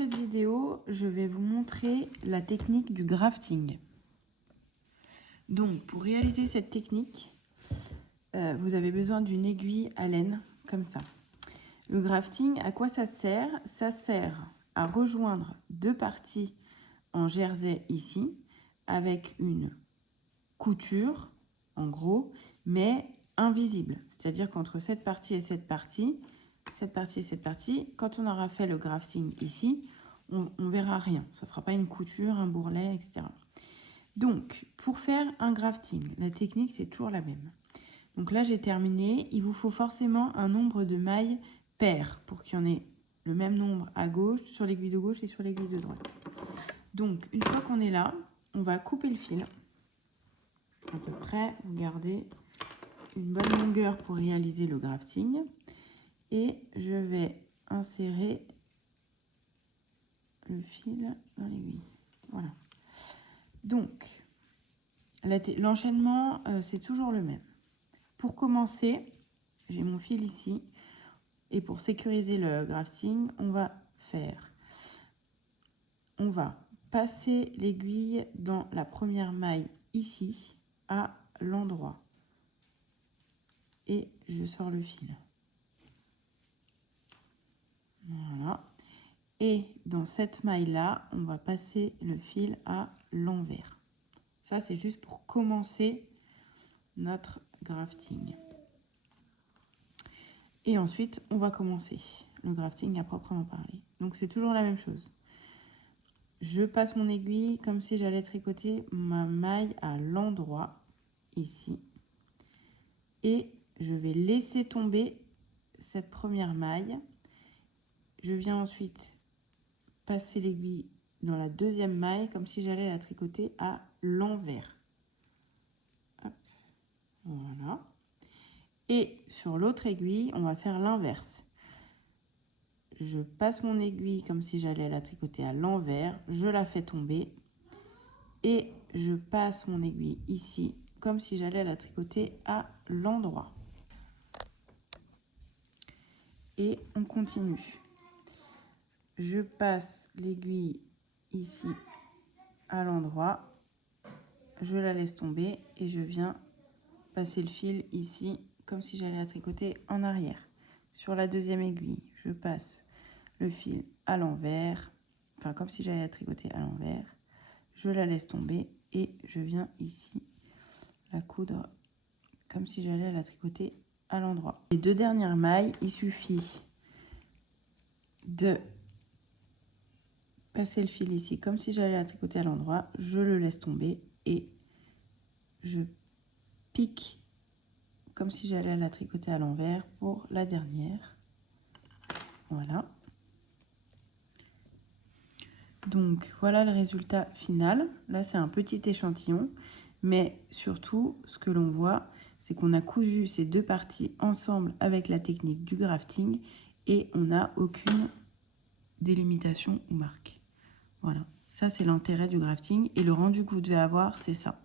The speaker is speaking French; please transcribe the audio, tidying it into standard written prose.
cette vidéo, je vais vous montrer la technique du grafting. Donc, pour réaliser cette technique, vous avez besoin d'une aiguille à laine, comme ça. Le grafting, à quoi ça sert? Ça sert à rejoindre deux parties en jersey ici, avec une couture, en gros, mais invisible. C'est-à-dire qu'entre cette partie et cette partie, quand on aura fait le grafting ici, on verra rien. Ça ne fera pas une couture, un bourrelet, etc. Donc, pour faire un grafting, la technique, c'est toujours la même. Donc là, j'ai terminé. Il vous faut forcément un nombre de mailles pair pour qu'il y en ait le même nombre à gauche, sur l'aiguille de gauche et sur l'aiguille de droite. Donc, une fois qu'on est là, on va couper le fil. À peu près, vous gardez une bonne longueur pour réaliser le grafting. Et je vais insérer le fil dans l'aiguille. Voilà. Donc, l'enchaînement, c'est toujours le même. Pour commencer, j'ai mon fil ici. Et pour sécuriser le grafting, on va passer l'aiguille dans la première maille ici, à l'endroit. Et je sors le fil. Voilà. Et dans cette maille-là, on va passer le fil à l'envers. Ça, c'est juste pour commencer notre grafting. Et ensuite, on va commencer le grafting à proprement parler. Donc, c'est toujours la même chose. Je passe mon aiguille comme si j'allais tricoter ma maille à l'endroit, ici. Et je vais laisser tomber cette première maille. Je viens ensuite passer l'aiguille dans la deuxième maille comme si j'allais la tricoter à l'envers. Voilà. Et sur l'autre aiguille, on va faire l'inverse. Je passe mon aiguille comme si j'allais la tricoter à l'envers. Je la fais tomber. Et je passe mon aiguille ici comme si j'allais la tricoter à l'endroit. Et on continue. Je passe l'aiguille ici à l'endroit. Je la laisse tomber et je viens passer le fil ici comme si j'allais la tricoter en arrière. Sur la deuxième aiguille, je passe le fil à l'envers, enfin comme si j'allais la tricoter à l'envers. Je la laisse tomber et je viens ici la coudre comme si j'allais la tricoter à l'endroit. Les deux dernières mailles, il suffit de passer le fil ici comme si j'allais la tricoter à l'endroit. Je le laisse tomber et je pique comme si j'allais la tricoter à l'envers pour la dernière. Voilà. Donc, voilà le résultat final. Là, c'est un petit échantillon. Mais surtout, ce que l'on voit, c'est qu'on a cousu ces deux parties ensemble avec la technique du grafting et on n'a aucune délimitation ou marque. Voilà. Ça, c'est l'intérêt du grafting. Et le rendu que vous devez avoir, c'est ça.